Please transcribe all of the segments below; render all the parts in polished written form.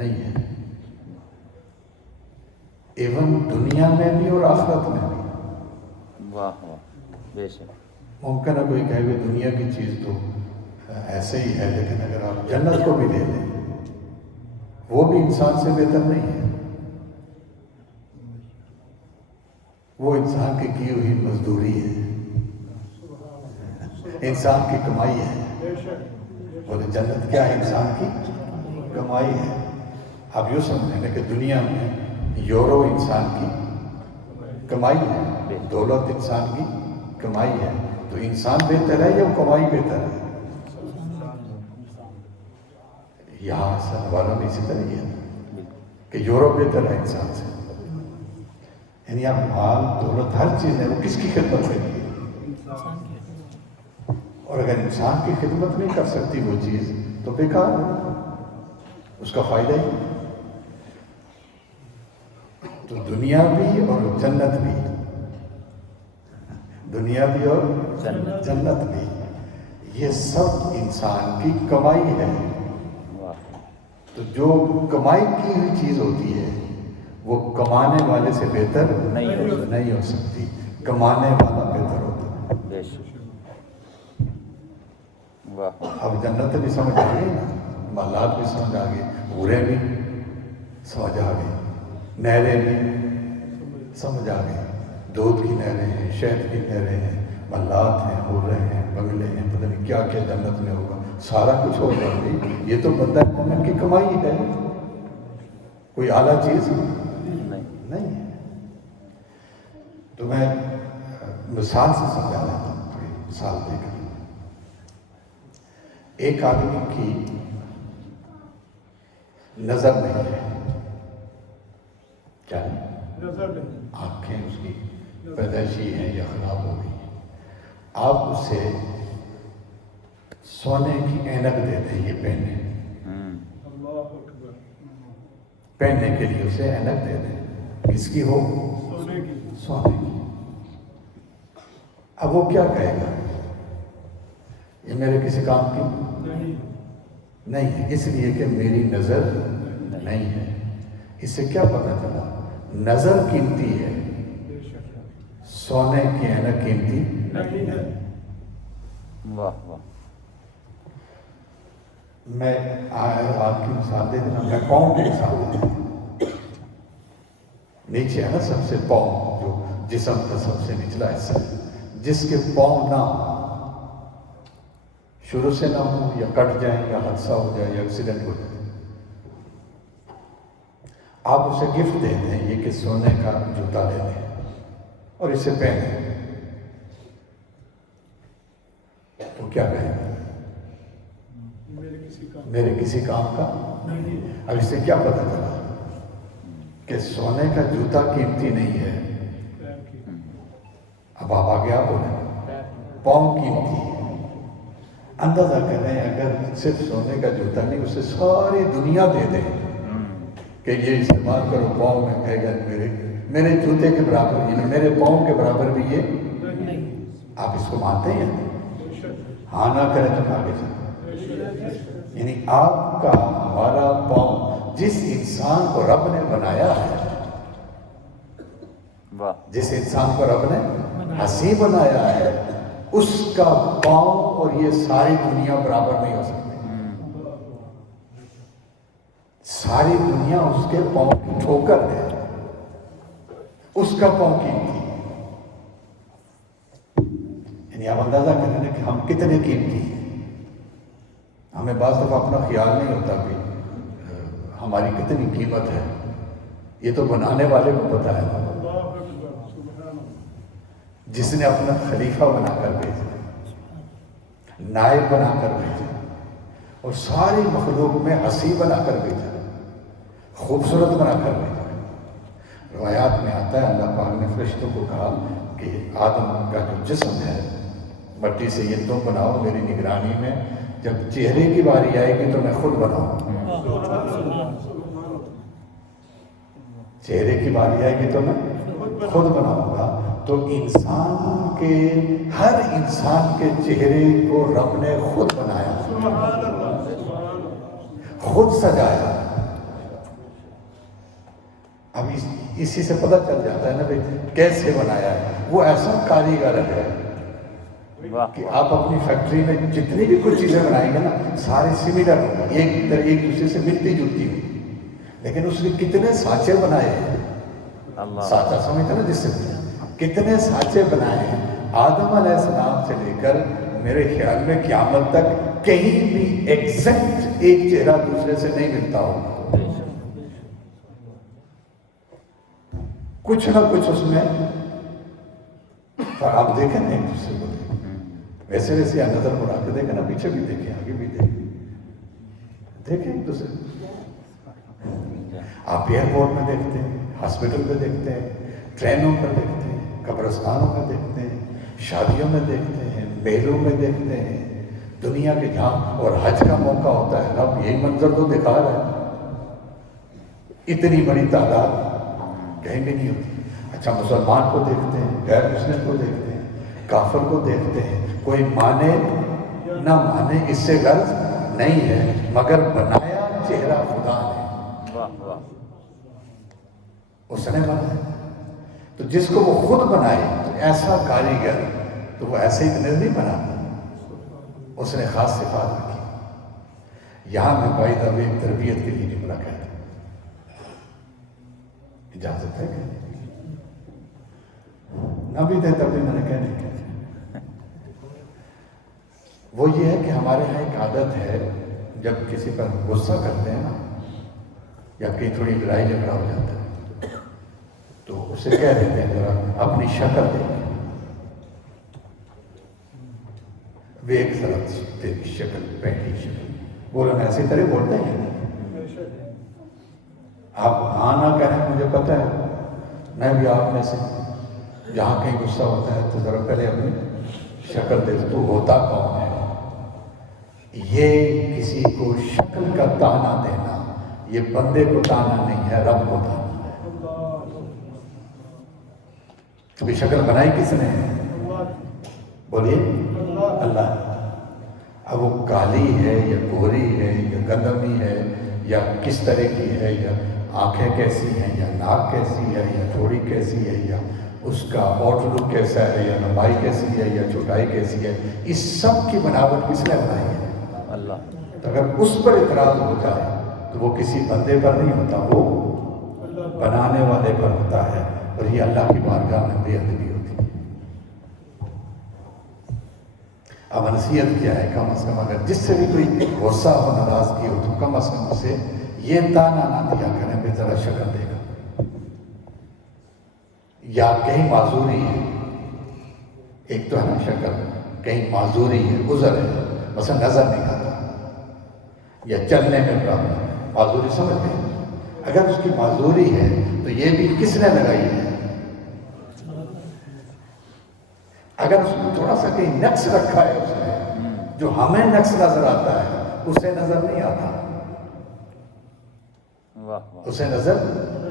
نہیں ہے، ایون دنیا میں بھی اور آخرت میں بھی۔ واہ واہ، بے شک۔ ممکن ہے کوئی کہے کہ دنیا کی چیز تو ایسے ہی ہے، لیکن اگر آپ جنت کو بھی لے لیں وہ بھی انسان سے بہتر نہیں ہے، وہ انسان کی ہوئی مزدوری ہے، انسان کی کمائی ہے۔ بولے جنت کیا ہے؟ انسان کی کمائی ہے۔ آپ یوں سمجھیں گے کہ دنیا میں یورو انسان کی کمائی ہے، دولت انسان کی کمائی ہے، تو انسان بہتر ہے یا کمائی بہتر ہے؟ یہاں سے والا بھی اسی طرح ہے کہ یورو بہتر ہے انسان سے، یعنی آپ مال دولت ہر چیز ہے وہ کس کی خدمت کرے گی؟ اور اگر انسان کی خدمت نہیں کر سکتی وہ چیز تو بیکار ہے، اس کا فائدہ ہی نہیں۔ تو دنیا بھی اور جنت بھی، دنیا بھی اور جنت بھی، یہ سب انسان کی کمائی ہے۔ تو جو کمائی کی ہوئی چیز ہوتی ہے وہ کمانے والے سے بہتر نہیں ہو سکتی، کمانے والا بہتر ہوتا ہے۔ اب جنت بھی سمجھ آ گئی نا، محلات بھی سمجھ آ گئی، حوریں بھی سمجھ آ گئی، نہریں بھی سمجھ آ گئی، دودھ کی نہریں ہیں، شہد کی نہریں ہیں، محلات ہیں، حوریں ہیں، بنگلے ہیں، پتہ نہیں کیا کیا جنت میں ہوگا، سارا کچھ ہوگا بھی۔ یہ تو بندہ مومن کی کمائی ہے، کوئی اعلیٰ چیز نہیں ہے۔ تو میں مثال سے سمجھا دیتا ہوں، تھوڑی مثال دے کر۔ ایک آدمی کی نظر نہیں ہے، کیا آنکھیں اس کی پیدائشی ہیں یا خراب ہو گئی ہیں، آپ اسے سونے کی اینک دے دیں، یہ پہنے، پہننے کے لیے اسے اینک دے دیں، کس کی ہو؟ سونے کی۔ اب وہ کیا کہے گا؟ یہ میرے کسی کام کی نہیں ہے، اس لیے کہ میری نظر نہیں ہے۔ اس سے کیا پتہ چلا؟ نظر قیمتی ہے، سونے کی اینک قیمتی نہیں ہے۔ واہ واہ۔ میں آپ کی مثال دے دینا، میں پاؤں کی مثال دے دینا۔ نیچے ہے نا سب سے پاؤں، جو جسم کا سب سے نچلا حصہ، جس کے پاؤں نہ ہو، شروع سے نہ ہو، یا کٹ جائیں یا حادثہ ہو جائے یا ایکسیڈنٹ ہو جائے، آپ اسے گفٹ دے دیں یہ کہ سونے کا جوتا لے لیں اور اسے پہنیں، تو کیا کہیں گے؟ میرے کسی کام کا اب اس سے کیا پتہ چلا کہ سونے کا جوتا قیمتی نہیں ہے؟ اب آپ آگے آپ بولیں پاؤں قیمتی ہے۔ اندازہ کریں اگر صرف سونے کا جوتا نہیں، اسے ساری دنیا دے دیں کہ یہ استعمال کرو، پاؤں میں کہے گا میرے جوتے کے برابر، یعنی میرے پاؤں کے برابر بھی یہ، آپ اس کو مانتے ہیں؟ ہاں نہ کریں تو آگے چلیں۔ یعنی آپ کا ہمارا پاؤں، جس انسان کو رب نے بنایا ہے، جس انسان کو رب نے ہنسی بنایا ہے، اس کا پاؤں اور یہ ساری دنیا برابر نہیں ہو سکتی۔ ساری دنیا اس کے پاؤں کی ٹھوکر ہے، اس کا پاؤں قیمتی ہے۔ یعنی آپ اندازہ کریں کہ ہم کتنے قیمتی ہیں۔ ہمیں بعض دفعہ اپنا خیال نہیں ہوتا کہ ہماری کتنی قیمت ہے، یہ تو بنانے والے کو پتہ ہے، جس نے اپنا خلیفہ بنا کر بھیجا، نائب بنا کر بھیجا، اور ساری مخلوق میں ہنسی بنا کر بھیجا، خوبصورت بنا کر بھیجا۔ روایات میں آتا ہے اللہ پاک نے فرشتوں کو کہا کہ آدم کا جو جسم ہے مٹی سے یہ تم بناؤ میری نگرانی میں، جب چہرے کی باری آئے گی تو میں خود بناؤں، چہرے کی باری آئے گی تو میں خود بناؤں گا۔ تو انسان کے، ہر انسان کے چہرے کو رب نے خود بنایا، خود سجایا، اسی سے پتہ چل جاتا ہے نا بھائی کیسے بنایا ہے. وہ ایسا کاریگر ہے واہ کہ آپ اپنی فیکٹری میں جتنی بھی کچھ چیزیں بنائیں گے نا سارے سملر ہوں گی، ایک دوسرے سے ملتی جلتی ہوگی، لیکن اس نے کتنے سانچے بنائے ہیں. اللہ سانچا سمجھتے نا جس سے کتنے سانچے بنائے ہیں. آدم علیہ السلام سے لے کر میرے خیال میں قیامت تک کہیں بھی ایگزیکٹ ایک چہرہ دوسرے سے نہیں ملتا ہوگا. بے شک کچھ نہ کچھ اس میں. اور آپ دیکھیں نا ایک دوسرے کو دیکھیں ویسے ویسے یا نظر مڑا کے دیکھیں نا، پیچھے بھی دیکھیں آگے بھی دیکھیں ایک دوسرے کو. آپ ایئرپورٹ میں دیکھتے ہیں، ہاسپٹل میں دیکھتے ہیں، ٹرینوں پر دیکھتے ہیں، قبرستانوں میں دیکھتے ہیں، شادیوں میں دیکھتے ہیں، میلوں میں دیکھتے ہیں، دنیا کے جہاں. اور حج کا موقع ہوتا ہے رب یہی منظر تو دکھا رہا ہے. اتنی بڑی تعداد کہیں بھی نہیں ہوتی. اچھا مسلمان کو دیکھتے ہیں، غیر مسلم کو دیکھتے ہیں، کافر کو دیکھتے ہیں. کوئی مانے نہ مانے اس سے غرض نہیں ہے، مگر بنایا چہرہ خدا نے. واہ واہ اس نے بنایا. تو جس کو وہ خود بنائے تو ایسا کاریگر تو وہ ایسے ہی نہیں بنا، اس نے خاص صفات رکھی. یہاں میں بھائی دعوے تربیت کے لیے جملہ کہتا ہوں، اجازت ہے کہ نہ بھی دے تب بھی میں نے کہنے کی. وہ یہ ہے کہ ہمارے یہاں ایک عادت ہے جب کسی پر غصہ کرتے ہیں نا یا کہیں تھوڑی لڑائی جھگڑا ہو جاتا ہے تو اسے کہہ دیتے ہیں ذرا اپنی شکل دیکھ. وہ ایک طرف تیری شکل پہلی شکل بولنا اسی طرح بولتے ہیں. آپ ہاں نہ کہیں مجھے پتہ ہے، میں بھی آپ میں سے جہاں کہیں غصہ ہوتا ہے تو ذرا پہلے اپنی شکل دیکھ تو ہوتا کون ہے. یہ کسی کو شکل کا تانا دینا یہ بندے کو تانا نہیں ہے، رب کو تانا ہے. کیونکہ شکل بنائی کس نے؟ بولیے اللہ. اب وہ کالی ہے یا گوری ہے یا گندمی ہے یا کس طرح کی ہے، یا آنکھیں کیسی ہیں، یا ناک کیسی ہے، یا تھوڑی کیسی ہے، یا اس کا آؤٹ لک کیسا ہے، یا لمبائی کیسی ہے، یا چوڑائی کیسی ہے، اس سب کی بناوٹ کس نے بنائی ہے؟ اللہ. تو اگر اس پر اعتراض ہو جائے تو وہ کسی بندے پر نہیں ہوتا، وہ بنانے والے پر ہوتا ہے. اور یہ اللہ کی بارگاہ میں بے ادبی ہوتی ہے. اب نصیحت کیا ہے؟ کم از کم اگر جس سے بھی کوئی غصہ ہو ناراضگی ہو تو کم از کم اسے یہ تانا نہ دیا کریں بے ذرا شکل دے گا. یا کہیں معذوری ہے، ایک تو ہے نا شکل، کہیں معذوری ہے، عذر ہے، مثلا نظر نہیں آتا یا چلنے میں پرابلم ہے، معذوری سمجھتے ہیں. اگر اس کی معذوری ہے تو یہ بھی کس نے لگائی ہے؟ اگر اس میں تھوڑا سا کہیں نقص رکھا ہے اس نے جو ہمیں نقص نظر آتا ہے اسے نظر نہیں آتا، اسے نظر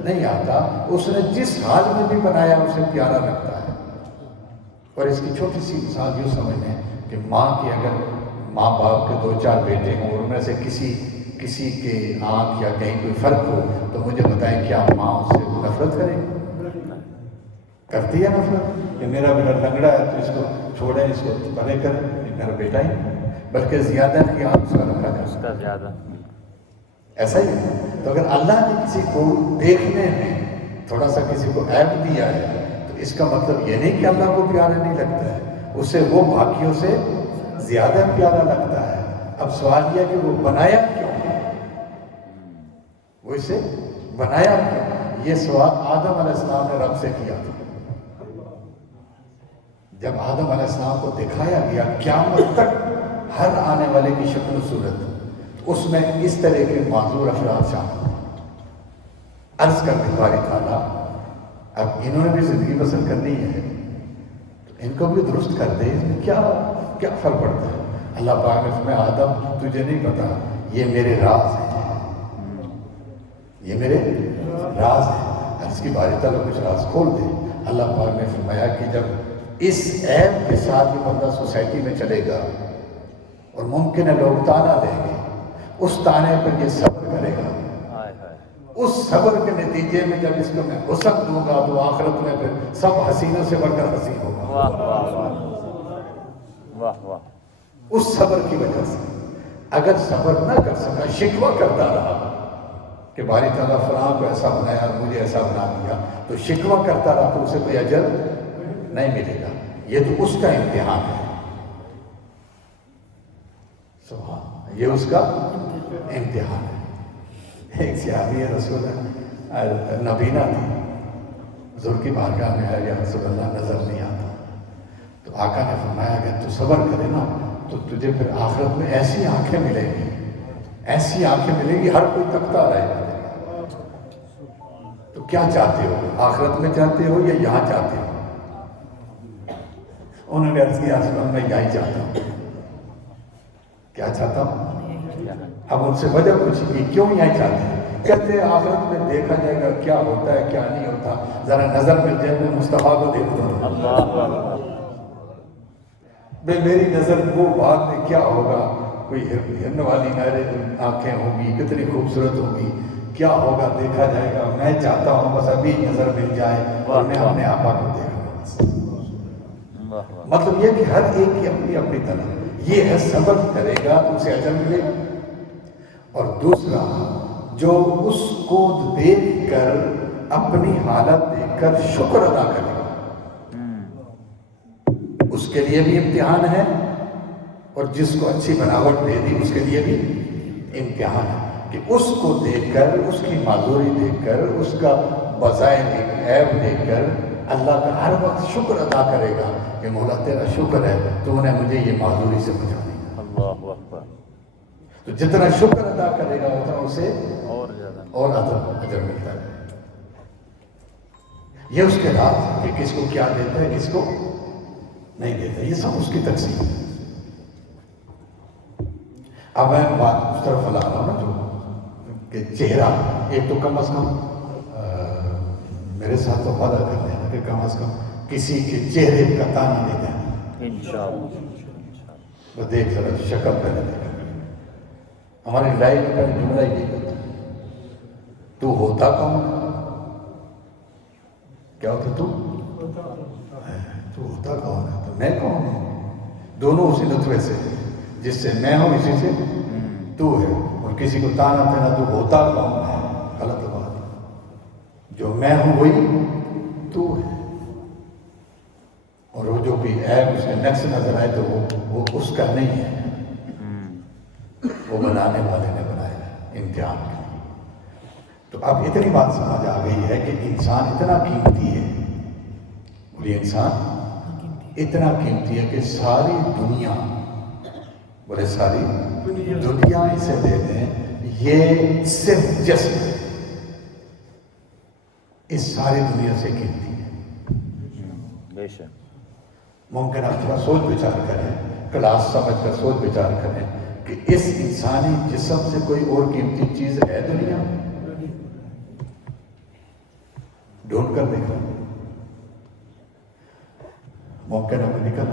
نہیں آتا. اس نے جس حال میں بھی بنایا اسے پیارا لگتا ہے. اور اس کی چھوٹی سی مثال یوں سمجھ لیں کہ ماں کی اگر ماں باپ کے 2-4 بیٹے ہوں اور ان میں سے کسی کے آنکھ یا کہیں کوئی فرق ہو تو مجھے بتائیں کیا ماں اس سے نفرت کرے گی؟ کرتی ہے نفرت؟ کہ میرا بیٹا لنگڑا ہے تو اس کو چھوڑیں، اس کو بھلے کریں، یہ میرا بیٹا ہی، بلکہ زیادہ خیال اس کا رکھا جائے، اس کا زیادہ. ایسا ہی ہے. تو اگر اللہ نے کسی کو دیکھنے میں تھوڑا سا کسی کو عیب دیا ہے تو اس کا مطلب یہ نہیں کہ اللہ کو پیارا نہیں لگتا ہے، اسے وہ باقیوں سے زیادہ پیارا لگتا ہے. اب سوال یہ کہ وہ بنایا کیوں، وہ اسے بنایا کیوں؟ یہ سوال آدم علیہ السلام نے رب سے کیا تھا. جب آدم علیہ السلام کو دکھایا گیا قیامت تک ہر آنے والے کی شکل و صورت، اس میں اس طرح کے معذور افراد شامل ہیں. عرض کر کے باری تعالیٰ اب انہوں نے بھی زندگی بسر کرنی ہے تو ان کو بھی درست کر دے، اس میں کیا فرق پڑتا ہے؟ اللہ پاک نے فرمایا آدم تجھے نہیں پتا، یہ میرے راز ہیں، یہ میرے راز ہیں. اس کی باری تعالیٰ کچھ راز کھول دے. اللہ پاک نے فرمایا کہ جب اس عیب کے ساتھ یہ بندہ سوسائٹی میں چلے گا اور ممکن ہے لوگ تانا دیں گے، اس تانے پر یہ صبر کرے گا، اس صبر کے نتیجے میں جب اس کو میں حسن دوں گا تو آخرت میں پھر سب حسینوں سے بڑھ کر حسین ہوگا. واہ واہ واہ واہ واہ. اس صبر کی وجہ سے. اگر صبر نہ کر سکا، شکوہ کرتا رہا کہ باری تعالیٰ فلاں کو ایسا بنایا اور مجھے ایسا بنا دیا، تو شکوہ کرتا رہا تو اسے کوئی اجر نہیں ملے گا. یہ تو اس کا امتحان ہے. سبحان، یہ اس کا امتحان ہے. ایک صحابی رسول نبینا تھی، حضور کی بارگاہ میں ہے، یا رسول اللہ نظر نہیں آتا. تو آقا نے فرمایا کہ تو صبر کرے نا تو تجھے پھر آخرت میں ایسی آنکھیں ملیں گی، ایسی آنکھیں ملیں گی، ہر کوئی تکتا رہے گا. تو کیا چاہتے ہو، آخرت میں چاہتے ہو یا یہاں چاہتے ہو؟ انہوں نے عرض کیا رسول اللہ میں یہی چاہتا ہوں. کیا چاہتا ہوں؟ اب ان سے وجہ پوچھی کہ کیوں یہی چاہتے ہیں؟ کہتے ہیں آخرت میں دیکھا جائے گا کیا ہوتا ہے کیا نہیں ہوتا، ذرا نظر مل جائے میں مصطفیٰ کو دیکھتا ہوں. میری نظر وہ بعد میں کیا ہوگا، کوئی ہرن والی آنکھیں ہوں گی، کتنی خوبصورت ہوگی، کیا ہوگا دیکھا جائے گا. میں چاہتا ہوں بس ابھی نظر مل جائے اور میں اپنے آقا کو دیکھوں. مطلب یہ کہ ہر ایک کی اپنی اپنی طرح. یہ ہے صبر کرے گا تو اسے اجر ملے گا. اور دوسرا، جو اس کو دیکھ کر اپنی حالت دیکھ کر شکر ادا کرے گا، اس کے لیے بھی امتحان ہے. اور جس کو اچھی بناوٹ دے دی اس کے لیے بھی امتحان ہے کہ اس کو دیکھ کر، اس کی معذوری دیکھ کر، اس کا بظاہر عیب دیکھ کر اللہ کا ہر وقت شکر ادا کرے گا کہ مولا تیرا شکر ہے تو نے مجھے یہ معذوری سے بچا دیا. اللہ اکبر. تو جتنا شکر ادا کرے گا اتنا اسے اور اجر ملتا ہے. یہ اس کے راز ہے کہ کس کو کیا دیتا ہے، کس کو نہیں دیتا. یہ سب اس کی تقسیم ہے. اب میں بات اس طرف لا رہا ہوں نا جو کہ چہرہ، ایک تو کم از کم میرے ساتھ تو وعدہ کر لینا کہ کم از کم کسی کے چہرے کا تانا نہیں دینا. انشاءاللہ. وہ دیکھ ذرا شکل پہلے دیکھا. ہماری لائف کا جملہ یہ ہوتا ہے، تو ہوتا کون؟ کیا ہوتا تو ہوتا کون ہے؟ تو میں کون ہوں؟ دونوں اسی نطفے سے، جس سے میں ہوں اسی سے تو ہے. اور کسی کو تانا دینا تو ہوتا کون ہے، غلط بات. جو میں ہوں وہی تو ہے. اور وہ جو بھی عیب اس کے نقص نظر آئے تو وہ اس کا نہیں ہے، وہ بنانے والے نے بنایا ہے امتحان کے لیے. تو اب اتنی بات سمجھ آ گئی ہے کہ انسان اتنا قیمتی ہے، بولیے انسان اتنا قیمتی ہے کہ ساری دنیا، بولے ساری دنیا اسے دے دیں، یہ صرف جسم ہے، اس ساری دنیا سے قیمتی ہے. بے شک. ممکن آپ تھوڑا سوچ بچار کریں، کلاس سمجھ کر سوچ بچار کریں کہ اس انسانی جسم سے کوئی اور قیمتی چیز ہے دنیا میں؟ ڈھونڈ کر دیکھو، ممکن ہے کہ نکل.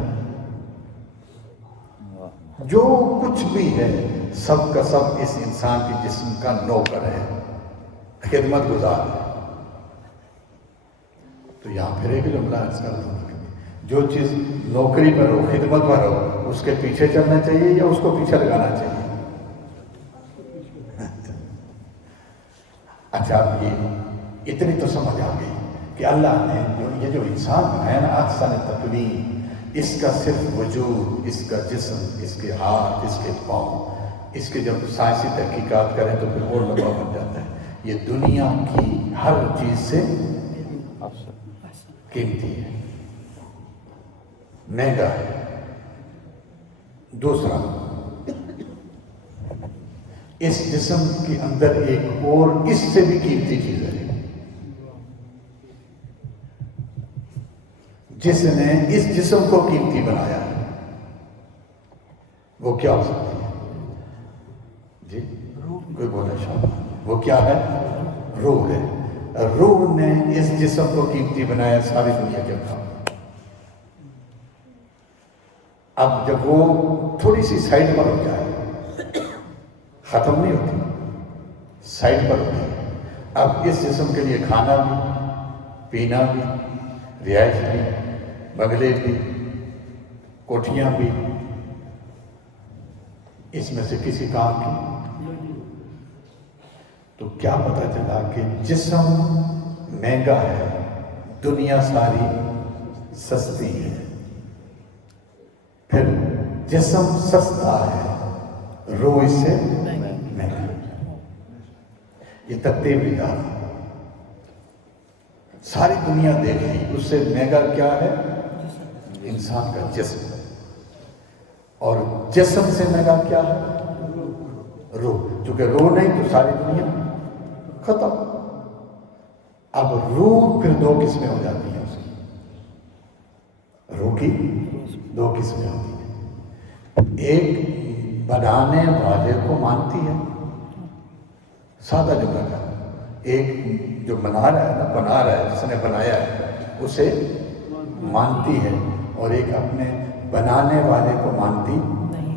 جو کچھ بھی ہے سب کا سب اس انسان کے جسم کا نوکر ہے، خدمت گزار ہے. تو یہاں پھر ایک جملہ عرض کر دوں، جو چیز نوکری پر ہو، خدمت پر ہو، اس کے پیچھے چلنا چاہیے یا اس کو پیچھے لگانا چاہیے؟ اچھا، یہ اتنی تو سمجھ آ گئی کہ اللہ نے یہ جو انسان بنایا نا، احسن تقویم، اس کا صرف وجود، اس کا جسم، اس کے ہاتھ، اس کے پاؤں، اس کے جب سائنسی تحقیقات کریں تو پھر اور لمبا بن جاتا ہے. یہ دنیا کی ہر چیز سے قیمتی ہے، مہنگا ہے. دوسرا، اس جسم کے اندر ایک اور اس سے بھی قیمتی چیز ہے، جس نے اس جسم کو قیمتی بنایا ہے. وہ کیا ہو سکتی ہے؟ جی کوئی بولے شاہ، وہ کیا ہے؟ روح ہے. روح نے اس جسم کو قیمتی بنایا ساری دنیا کے کام. اب جب وہ تھوڑی سی سائڈ پر ہو جائے، ختم نہیں ہوتی، سائڈ پر ہوتی ہے. اب اس جسم کے لیے کھانا بھی، پینا بھی، رہائش بھی، بنگلے بھی، کوٹھیاں بھی، اس میں سے کسی کام کی؟ تو کیا پتہ چلا کہ جسم مہنگا ہے، دنیا ساری سستی ہے. پھر جسم سستا ہے، روح اس سے مہنگا. یہ ترتیب نکال. ساری دنیا دیکھ لی، اس سے مہنگا کیا ہے؟ انسان کا جسم. اور جسم سے مہنگا کیا ہے؟ روح. چونکہ روح نہیں تو ساری دنیا ختم. اب روح پھر دو قسمیں ہو جاتی ہیں. اس کی روح کی دو قسمیں ہوتی ہیں. ایک بنانے والے کو مانتی ہے، سادہ جملہ کا. ایک جو بنا رہا ہے نا، بنا رہا ہے، جس نے بنایا ہے اسے مانتی ہے، اور ایک اپنے بنانے والے کو مانتی نہیں.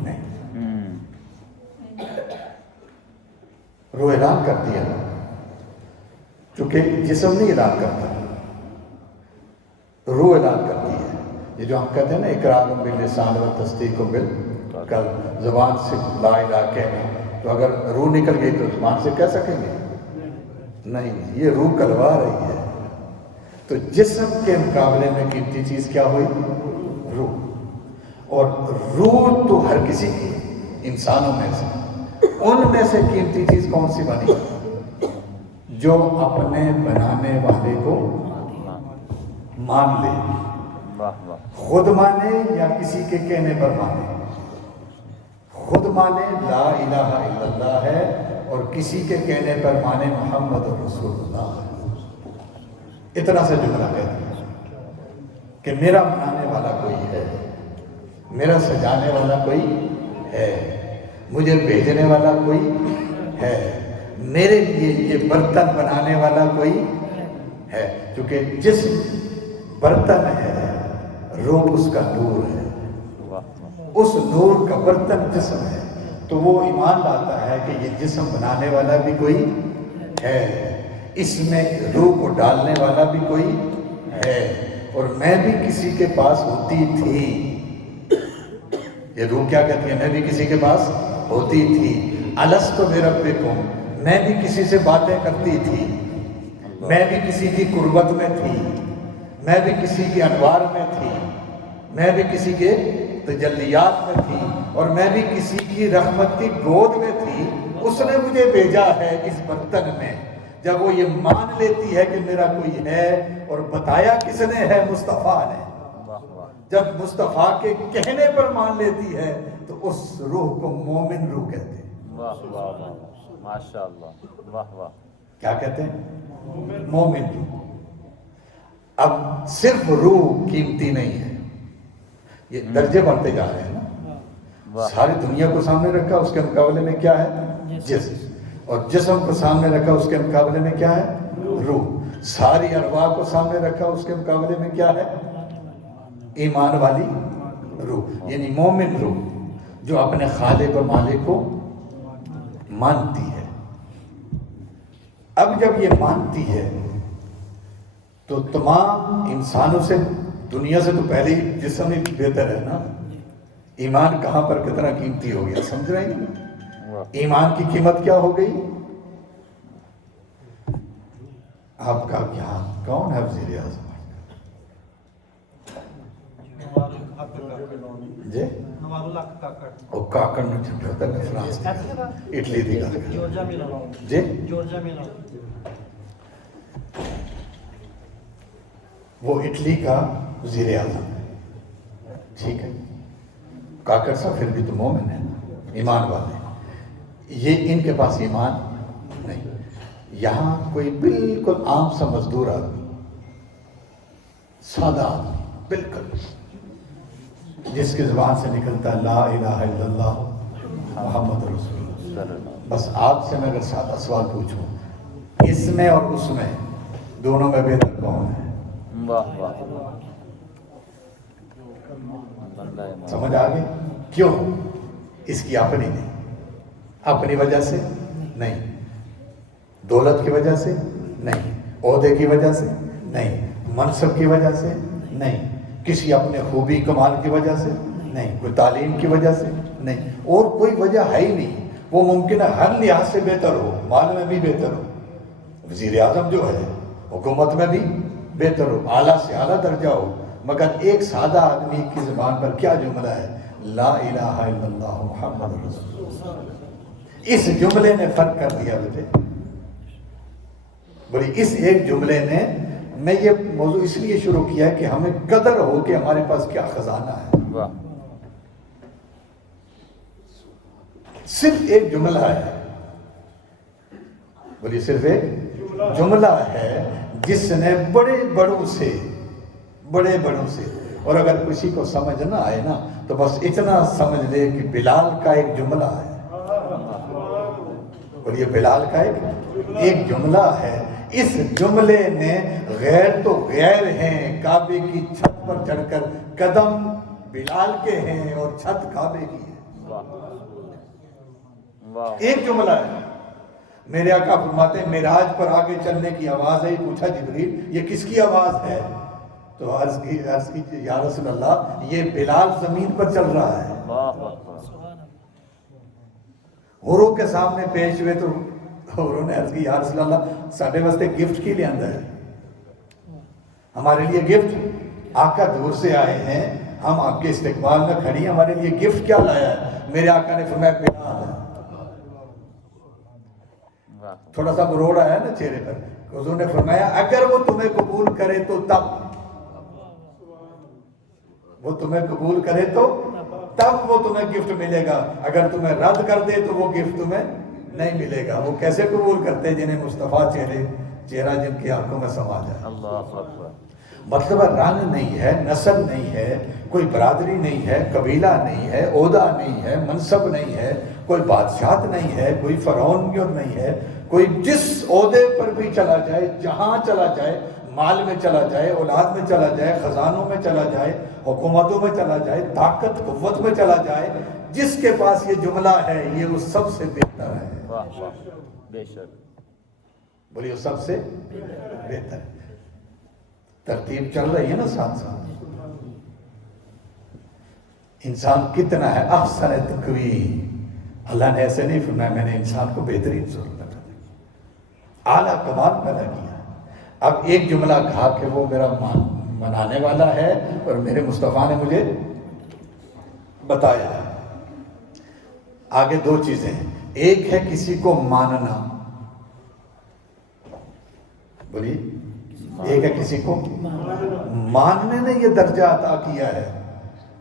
روح اعلان کرتی ہے، چونکہ جسم نہیں اعلان کرتا، روح اعلان کرتی ہے. یہ جو ہم کہتے ہیں نا، اقرار باللسان و تصدیق بالقلب، زبان سے لا الہ کہنا، تو اگر روح نکل گئی تو زبان سے کہہ سکیں گے؟ نہیں. یہ روح کلوا رہی ہے. تو جسم کے مقابلے میں قیمتی چیز کیا ہوئی؟ روح. اور روح تو ہر کسی کی، انسانوں میں سے، ان میں سے قیمتی چیز کون سی بنی؟ جو اپنے بنانے والے کو مان لے. خود مانے یا کسی کے کہنے پر مانے. خود مانے لا الہ الا اللہ ہے، اور کسی کے کہنے پر مانے محمد رسول اللہ ہے. اتنا سا جملہ کہتے ہیں کہ میرا بنانے والا کوئی ہے، میرا سجانے والا کوئی ہے، مجھے بھیجنے والا کوئی ہے، میرے لیے یہ برتن بنانے والا کوئی ہے. کیونکہ جسم برتن ہے، روح اس کا نور ہے. اس نور کا برتن جسم ہے. تو وہ ایمان لاتا ہے کہ یہ جسم بنانے والا بھی کوئی ہے، اس میں روح کو ڈالنے والا بھی کوئی ہے، اور میں بھی کسی کے پاس ہوتی تھی. یہ روح کیا کہتی ہے؟ میں بھی کسی کے پاس ہوتی تھی. الستو بربکم، میں بھی کسی سے باتیں کرتی تھی، میں بھی کسی کی قربت میں تھی، میں بھی کسی کے انوار میں تھی، میں بھی کسی کے تجلیات میں تھی، اور میں بھی کسی کی رحمت کی گود میں تھی. اس نے مجھے بھیجا ہے اس برتن میں. جب وہ یہ مان لیتی ہے کہ میرا کوئی ہے، اور بتایا کس نے ہے؟ مصطفیٰ نے. جب مصطفیٰ کے کہنے پر مان لیتی ہے تو اس روح کو مومن روح کہتے ہیں. واہ واہ واہ، ماشاء اللہ، واہ واہ. کیا کہتے ہیں؟ مومن روح. اب صرف روح قیمتی نہیں ہے، یہ درجے بڑھتے جا رہے ہیں نا. ساری دنیا کو سامنے رکھا، اس کے مقابلے میں کیا ہے؟ جسم. اور جسم کو سامنے رکھا، اس کے مقابلے میں کیا ہے؟ روح. ساری ارواح کو سامنے رکھا، اس کے مقابلے میں کیا ہے؟ ایمان والی روح، یعنی مومن روح، جو اپنے خالق و مالک کو مانتی ہے. اب جب یہ مانتی ہے تو تمام انسانوں سے، دنیا سے تو پہلے ہی جسم ہی بہتر ہے نا. ایمان کہاں پر کتنا قیمتی ہو گیا، سمجھ رہے ہیں؟ ایمان کی قیمت کیا ہو گئی؟ آپ کا کیا کون ہے وزیر اعظم؟ جی وہ کاکڑ نے چھپیا تھا کہ فرانس اٹلی دی گل جی وہ اٹلی کا وزیر اعظم ہے. ٹھیک ہے، کاکڑ صاحب پھر بھی تو مومن ہے، ایمان والے. یہ ان کے پاس ایمان نہیں. یہاں کوئی بالکل عام سا مزدور آدمی، سادہ آدمی بالکل، جس کی زبان سے نکلتا ہے لا الہ الا اللہ محمد رسول اللہ. بس آپ سے میں اگر سادہ سوال پوچھوں، اس میں اور اس میں دونوں میں بہتر کون ہے؟ سمجھ آ گئی؟ کیوں؟ اس کی اپنی وجہ سے نہیں، دولت کی وجہ سے نہیں، عہدے کی وجہ سے نہیں، منصب کی وجہ سے نہیں، کسی اپنے خوبی کمال کی وجہ سے نہیں، کوئی تعلیم کی وجہ سے نہیں، اور کوئی وجہ ہے ہی نہیں۔ وہ ممکن ہے ہر لحاظ سے بہتر ہو، مال میں بھی بہتر ہو، وزیر اعظم جو ہے حکومت میں بھی بہتر ہو، اعلیٰ سے اعلیٰ درجہ ہو، مگر ایک سادہ آدمی کی زبان پر کیا جملہ ہے؟ لا الہ الا اللہ محمد رسول اللہ۔ اس جملے نے فرق کر دیا بیٹے، بڑی اس ایک جملے نے۔ میں یہ موضوع اس لیے شروع کیا ہے کہ ہمیں قدر ہو کہ ہمارے پاس کیا خزانہ ہے۔ واہ، صرف ایک جملہ ہے، بولیے صرف ایک جملہ ہے جس نے بڑے بڑوں سے، اور اگر کسی کو سمجھ نہ آئے نا تو بس اتنا سمجھ لے کہ بلال کا ایک جملہ ہے، بولیے بلال کا ایک جملہ ہے۔ اس جملے نے غیر تو غیر ہیں، کعبے کی چھت پر چڑھ کر قدم بلال کے ہیں اور چھت کعبے کی ہے۔ واہ، ایک جملہ ہے۔ میرے آقا فرماتے ہیں معراج پر آگے چلنے کی آواز ہے۔ پوچھا جبریل یہ کس کی آواز ہے؟ تو عرض کی یا رسول اللہ یہ بلال زمین پر چل رہا ہے۔ واہ اکبر، حوروں کے سامنے پیش ہوئے تو حوروں نے عرض کی یا رسول اللہ ساڈے واسطے گفٹ کی لے آندا ہے، ہمارے لیے گفٹ، آقا دور سے آئے ہیں، ہم آپ کے استقبال میں کھڑی ہیں، ہمارے لیے گفٹ کیا لایا ہے؟ میرے آقا نے فرمایا بلال ہے۔ تھوڑا سا بروڑ آیا نا چہرے پر، حضور نے فرمایا اگر وہ تمہیں قبول کرے تو تب، وہ تمہیں قبول کرے تو تب وہ تمہیں گفٹ ملے گا، اگر تمہیں رد کر دے تو وہ گفٹ تمہیں نہیں ملے گا۔ وہ کیسے قبول کرتے؟ جنہیں مصطفیٰ چہرہ جن کی آنکھوں میں سما جائے۔ اللہ اکبر، مطلب رنگ نہیں ہے، نسل نہیں ہے، کوئی برادری نہیں ہے، قبیلہ نہیں ہے، عہدہ نہیں ہے، منصب نہیں ہے، کوئی بادشاہت نہیں ہے، کوئی فرعون نہیں ہے، کوئی جس عہدے پر بھی چلا جائے، جہاں چلا جائے، مال میں چلا جائے، اولاد میں چلا جائے، خزانوں میں چلا جائے، حکومتوں میں چلا جائے، طاقت قوت میں چلا جائے، جس کے پاس یہ جملہ ہے یہ وہ سب سے بہتر ہے۔ واہ واہ، بے شک، بولیے وہ سب سے بہتر ہے۔ ترتیب چل رہی ہے نا ساتھ ساتھ۔ انسان کتنا ہے احسن تقویم، اللہ نے ایسے نہیں فرمایا میں نے انسان کو بہترین صورت میں پیدا کیا، اعلیٰ کمال پیدا کیا۔ اب ایک جملہ کہا کہ وہ میرا منانے والا ہے اور میرے مصطفیٰ نے مجھے بتایا ہے۔ آگے دو چیزیں ہیں، ایک ہے کسی کو ماننا، بولیے ایک ہے کسی کو ماننے نے یہ درجہ عطا کیا ہے،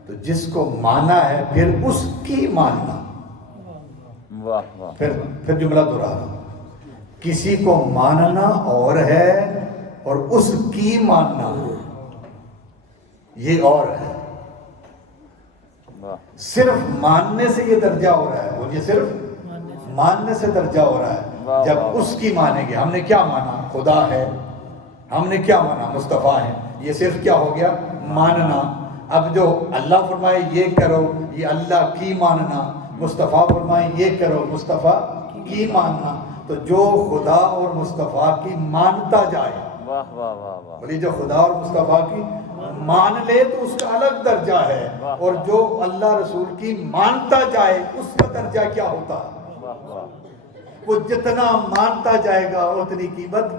تو جس کو مانا ہے پھر اس کی ماننا۔ واہ واہ، پھر جملہ دہرا رہا ہوں، کسی کو ماننا اور ہے اور اس کی ماننا یہ اور ہے۔ واہ، صرف ماننے سے یہ درجہ ہو رہا ہے، بولیے صرف ماننے سے درجہ ہو رہا ہے۔ جب اس کی مانیں گے، ہم نے کیا مانا؟ خدا ہے، ہم نے کیا مانا؟ مصطفیٰ ہے، یہ صرف کیا ہو گیا؟ ماننا۔ اب جو اللہ فرمائے یہ کرو، یہ اللہ کی ماننا، مصطفیٰ فرمائے یہ کرو، مصطفیٰ کی ماننا۔ تو جو خدا اور مصطفیٰ کی مانتا جائے، واہ واہ واہ واہ، بولیے جو خدا اور مصطفیٰ کی مان لے تو اس کا الگ درجہ ہے، اور جو اللہ رسول کی مانتا جائے اس کا درجہ کیا ہوتا ہے؟ واہ واہ، وہ جتنا مانتا جائے گا اتنی قیمت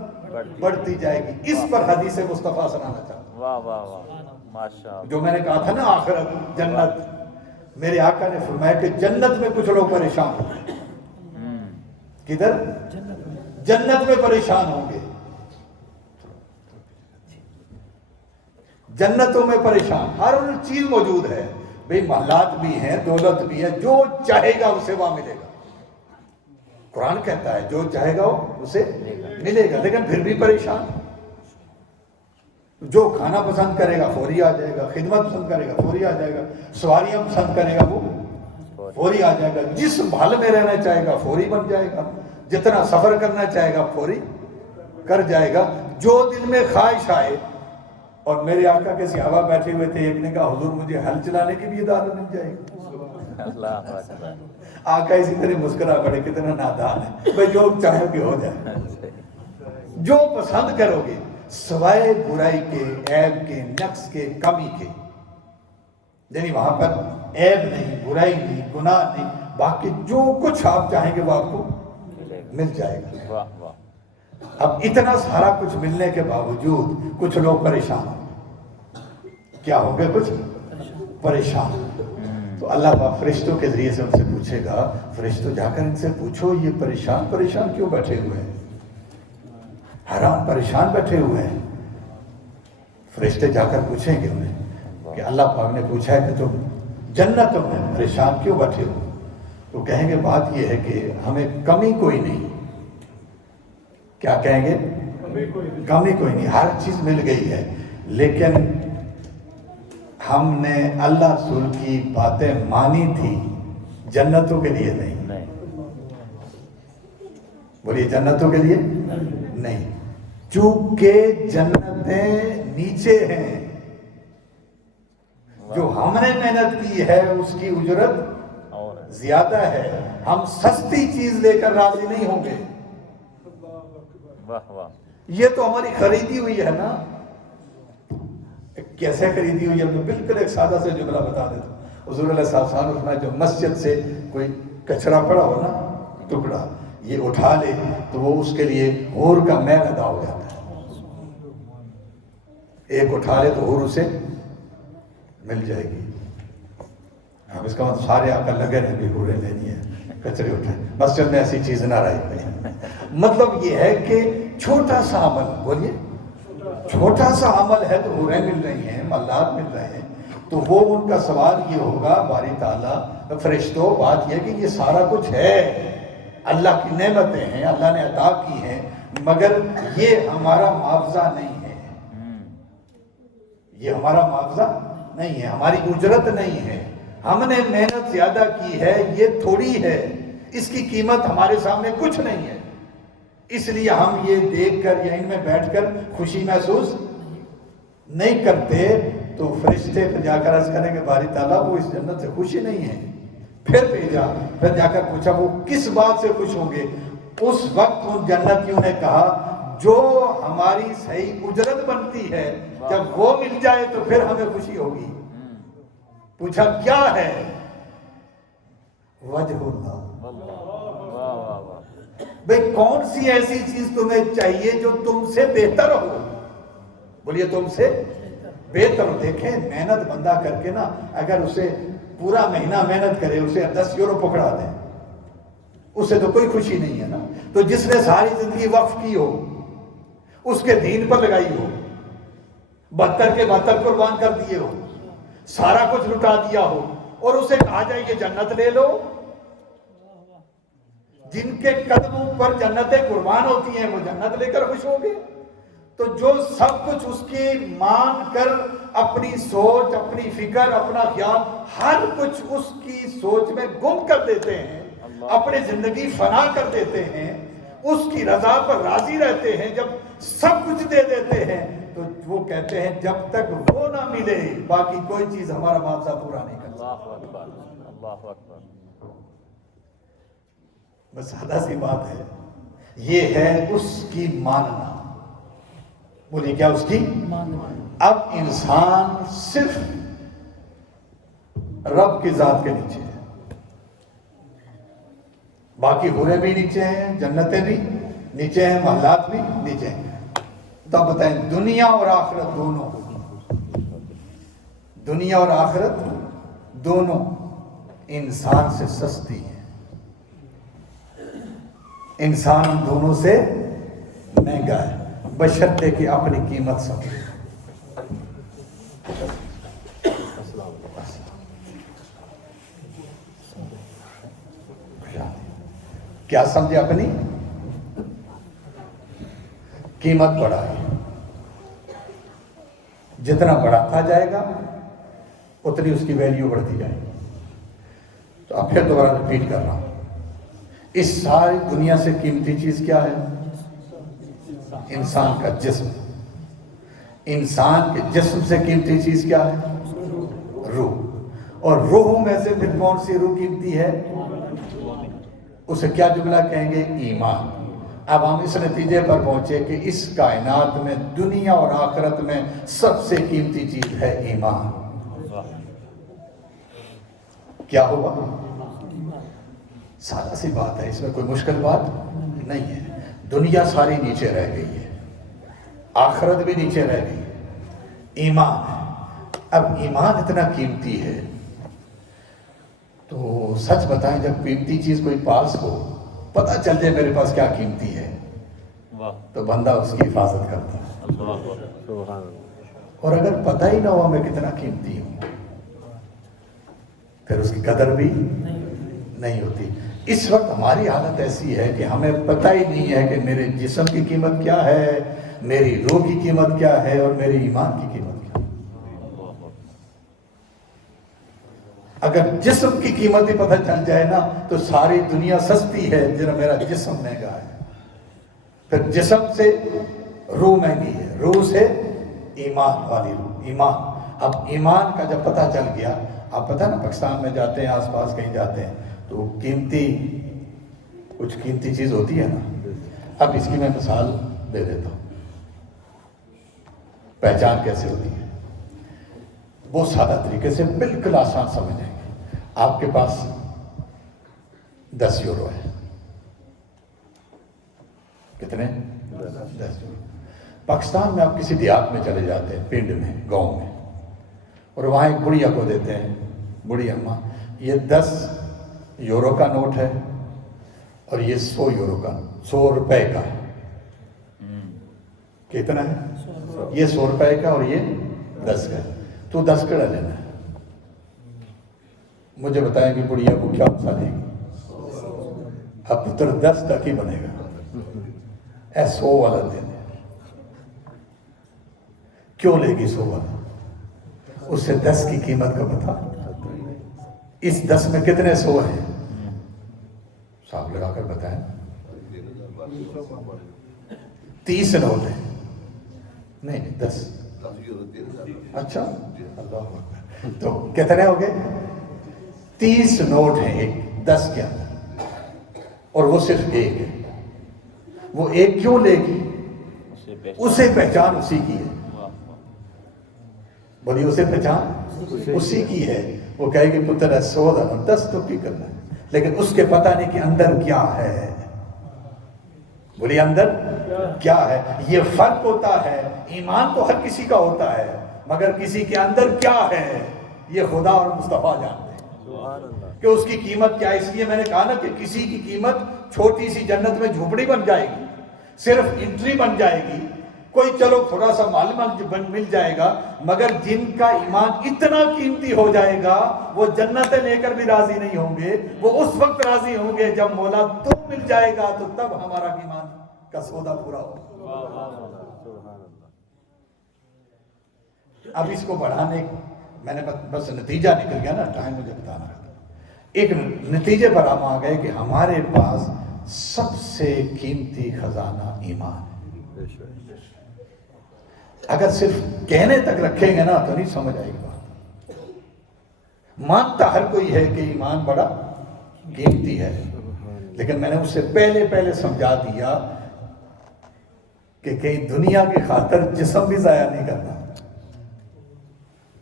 بڑھتی جائے گی۔ اس پر حدیث مصطفیٰ سنانا چاہتا ہوں۔ واہ واہ واہ، ماشاء اللہ، جو میں نے کہا تھا نا آخرت جنت، میرے آقا نے فرمایا کہ جنت میں کچھ لوگ پریشان ہوں گے۔ کدھر؟ جنت میں پریشان ہوں گے، جنتوں میں پریشان، ہر چیز موجود ہے بھئی، محلات بھی ہیں، دولت بھی ہے، جو چاہے گا اسے وہاں ملے گا۔ قرآن کہتا ہے جو چاہے گا اسے ملے گا، لیکن پھر بھی پریشان۔ جو کھانا پسند کرے گا فوری آ جائے گا، خدمت پسند کرے گا فوری آ جائے گا، سواریاں پسند کرے گا وہ فوری آ جائے گا، جس محل میں رہنا چاہے گا فوری بن جائے گا، جتنا سفر کرنا چاہے گا فوری کر جائے گا، جو دل میں خواہش آئے۔ اور میرے آقا کے صحابہ بیٹھے ہوئے تھے، ایک نے کہا حضور مجھے ہل چلانے کی بھی اجازت مل جائے گی؟ اللہ اکبر، آقا اسی طرح مسکرا پڑے، کتنا نادان ہے بھائی، جو چاہے کہ ہو جائے۔ جو پسند کرو گے سوائے برائی کے، عیب کے، نقص کے، کمی کے، یعنی وہاں پر عیب نہیں، برائی نہیں، گناہ نہیں، باقی جو کچھ آپ چاہیں گے وہ آپ کو مل جائے گا۔ واہ واہ، اب اتنا سارا کچھ ملنے کے باوجود کچھ لوگ پریشان ہیں۔ کیا ہوں گے؟ کچھ پریشان۔ تو اللہ پاک فرشتوں کے ذریعے سے ان سے پوچھے گا، فرشتوں جا کر ان سے پوچھو یہ پریشان کیوں بیٹھے ہوئے ہیں، حرام پریشان بیٹھے ہوئے ہیں۔ فرشتے جا کر پوچھیں گے انہیں کہ اللہ پاک نے پوچھا ہے کہ تم جنتوں میں پریشان کیوں بیٹھے ہو؟ تو کہیں گے بات یہ ہے کہ ہمیں کمی کوئی نہیں۔ کیا کہیں گے؟ کمی کوئی نہیں، ہر چیز مل گئی ہے، لیکن ہم نے اللہ رسول کی باتیں مانی تھی، جنتوں کے لیے نہیں۔ بولیے جنتوں کے لیے نہیں، چونکہ جنتیں نیچے ہیں، جو ہم نے محنت کی ہے اس کی اجرت زیادہ ہے۔ ہم سستی چیز لے کر راضی نہیں ہوں گے۔ واہ واہ، یہ تو ہماری خریدی ہوئی ہے نا۔ کیسے خریدی ہوئی ہے؟ میں بالکل ایک سادہ سے جملہ بتا دیتا ہوں۔ حضور علیہ السلام نے جو مسجد سے کوئی کچرا پڑا ہو نا، ٹکڑا، یہ اٹھا لے تو وہ اس کے لیے حور کا مہر ادا ہو جاتا ہے۔ ایک اٹھا لے تو حور اسے مل جائے گی۔ اب اس کا مطلب سارے آ کر لگے رہے بھی حوریں لینی ہے، کچرے اٹھائے۔ مسجد میں ایسی چیز نہ رہی۔ مطلب یہ ہے کہ چھوٹا سا عمل، بولیے چھوٹا سا عمل ہے تو حوریں مل رہی ہیں، ملات مل رہے ہیں، تو وہ ان کا سوال یہ ہوگا باری تعالیٰ فرشتوں، بات یہ کہ یہ سارا کچھ ہے، اللہ کی نعمتیں ہیں، اللہ نے عطا کی ہیں، مگر یہ ہمارا معاوضہ نہیں ہے، یہ ہمارا معاوضہ نہیں ہے، ہماری اجرت نہیں ہے، ہم نے محنت زیادہ کی ہے، یہ تھوڑی ہے، اس کی قیمت ہمارے سامنے کچھ نہیں ہے، اس لیے ہم یہ دیکھ کر یا ان میں بیٹھ کر خوشی محسوس نہیں کرتے۔ تو فرشتے پھر جا کر عرض کریں کہ باری تعالیٰ وہ اس جنت سے خوشی نہیں ہے۔ پھر بھیجا، پھر جا کر پوچھا وہ کس بات سے خوش ہوں گے؟ اس وقت ان جنتیوں نے کہا جو ہماری صحیح اجرت بنتی ہے، جب وہ مل جائے تو پھر ہمیں خوشی ہوگی۔ پوچھا کیا ہے؟ وجہ اللہ۔ بھئی کون سی ایسی چیز تمہیں چاہیے جو تم سے بہتر ہو؟ بولیے تم سے بہتر ہو۔ دیکھیں محنت بندہ کر کے نا، اگر اسے پورا مہینہ محنت کرے، اسے 10 یورو پکڑا دیں، اسے تو کوئی خوشی نہیں ہے نا۔ تو جس نے ساری زندگی وقف کی ہو، اس کے دین پر لگائی ہو، 72 کے 72 قربان کر دیے ہو، سارا کچھ لٹا دیا ہو، اور اسے کہا جائے کہ جنت لے لو، جن کے قدموں پر جنتیں قربان ہوتی ہیں وہ جنت لے کر خوش ہوں گے۔ تو جو سب کچھ اس کی مان کر اپنی سوچ، اپنی فکر، اپنا خیال، ہر کچھ اس کی سوچ میں گم کر دیتے ہیں، اپنی زندگی فنا کر دیتے ہیں، اس کی رضا پر راضی رہتے ہیں، جب سب کچھ دے دیتے ہیں تو وہ کہتے ہیں جب تک وہ نہ ملے باقی کوئی چیز ہمارا معاوضہ پورا نہیں کرتا۔ اللہ اکبر، اللہ اکبر۔ بس سادہ سی بات ہے، یہ ہے اس کی ماننا۔ بولیے کیا اس کی ماننا؟ اب انسان صرف رب کی ذات کے نیچے ہے، باقی حوریں بھی نیچے ہیں، جنتیں بھی نیچے ہیں، محلات بھی نیچے ہیں۔ تب بتائیں دنیا اور آخرت دونوں، دنیا اور آخرت دونوں انسان سے سستی ہیں، انسان دونوں سے مہنگا ہے، بشرطے کہ اپنی قیمت سمجھے۔ کیا سمجھے؟ اپنی قیمت بڑھائے، جتنا بڑھاتا جائے گا اتنی اس کی ویلیو بڑھتی جائے گی۔ تو اب پھر دوبارہ ریپیٹ کر رہا ہوں، اس ساری دنیا سے قیمتی چیز کیا ہے؟ انسان کا جسم۔ انسان کے جسم سے قیمتی چیز کیا ہے؟ روح۔ اور روح میں سے پھر کون سی روح قیمتی ہے؟ اسے کیا جملہ کہیں گے؟ ایمان۔ اب ہم اس نتیجے پر پہنچے کہ اس کائنات میں دنیا اور آخرت میں سب سے قیمتی چیز ہے ایمان. کیا ہوگا؟ سادہ سی بات ہے، اس میں کوئی مشکل بات نہیں ہے. دنیا ساری نیچے رہ گئی ہے، آخرت بھی نیچے رہ گئی ہے، ایمان ہے. اب ایمان اتنا قیمتی ہے تو سچ بتائیں، جب قیمتی چیز کوئی پاس ہو، پتہ چل جائے میرے پاس کیا قیمتی ہے، تو بندہ اس کی حفاظت کرتا ہے. اور اگر پتہ ہی نہ ہوا میں کتنا قیمتی ہوں، پھر اس کی قدر بھی نہیں ہوتی. اس وقت ہماری حالت ایسی ہے کہ ہمیں پتہ ہی نہیں ہے کہ میرے جسم کی قیمت کیا ہے، میری روح کی قیمت کیا ہے، اور میری ایمان کی قیمت کیا ہے. اگر جسم کی قیمت ہی پتہ چل جائے نا تو ساری دنیا سستی ہے، جنہوں میرا جسم مہنگا ہے. پھر جسم سے روح مہنگی ہے، روح سے ایمان والی روح، ایمان. اب ایمان کا جب پتہ چل گیا، آپ پتہ نا پاکستان میں جاتے ہیں، آس پاس کہیں جاتے ہیں تو کچھ قیمتی چیز ہوتی ہے نا. اب اس کی میں مثال دے دیتا ہوں. پہچان کیسے ہوتی ہے؟ بہت سادہ طریقے سے، بالکل آسان سمجھ جائیں گے. آپ کے پاس 10 یورو ہے. کتنے؟ 10 یورو. پاکستان میں آپ کسی دیہات میں چلے جاتے ہیں، پنڈ میں، گاؤں میں، اور وہاں ایک بڑھیا کو دیتے ہیں، بڑھی اماں، یہ 10 یورو کا نوٹ ہے اور یہ 100 یورو کا، 100 روپے کا. کتنا ہے؟ یہ 100 روپے کا اور یہ 10 کا. تو 10 کڑا لینا ہے. مجھے بتائیں کہ بڑھیا کو کیا مسا دے گی؟ اب پتر 10 تک ہی بنے گا. 100 والا دے دیں. کیوں لے گی 100 والا؟ اس سے 10 کی قیمت کا پتہ. اس 10 میں کتنے 100 ہیں؟ صاحب لگا کر بتائیں. 30 نوٹ ہیں. نہیں 10. اچھا، اللہ اکبر. تو کتنے ہو گئے؟ 30 نوٹ ہیں ایک 10 کے اندر، اور وہ صرف ایک ہے. وہ ایک کیوں لے گی؟ اسے پہچان اسی کی ہے. بولیے، اسے پہچان اسی کی ہے. وہ کہے گی پتر ہے 100 اور 10 تو کی کرنا ہے، لیکن اس کے پتہ نہیں کہ اندر کیا ہے. بولیے، اندر کیا ہے. یہ فرق ہوتا ہے. ایمان تو ہر کسی کا ہوتا ہے، مگر کسی کے اندر کیا ہے یہ خدا اور مصطفیٰ جانتے ہیں کہ اس کی قیمت کیا ہے. اس لیے میں نے کہا نا کہ کسی کی قیمت چھوٹی سی جنت میں جھوپڑی بن جائے گی، صرف انٹری بن جائے گی، کوئی چلو تھوڑا سا مال مل جائے گا، مگر جن کا ایمان اتنا قیمتی ہو جائے گا وہ جنتیں لے کر بھی راضی نہیں ہوں گے. وہ اس وقت راضی ہوں گے جب مولا تو مل جائے گا، تو تب ہمارا ایمان کا سودا پورا ہوگا. اب اس کو بڑھانے میں نے بس نتیجہ نکل گیا نا، ٹائم مجھے بتانا تھا. ایک نتیجے پر ہم آ گئے کہ ہمارے پاس سب سے قیمتی خزانہ ایمان ہے. اگر صرف کہنے تک رکھیں گے نا تو نہیں سمجھ آئے گی بات. مانتا ہر کوئی ہے کہ ایمان بڑا قیمتی ہے، لیکن میں نے اس سے پہلے سمجھا دیا کہ کہیں دنیا کی خاطر جسم بھی ضائع نہیں کرنا.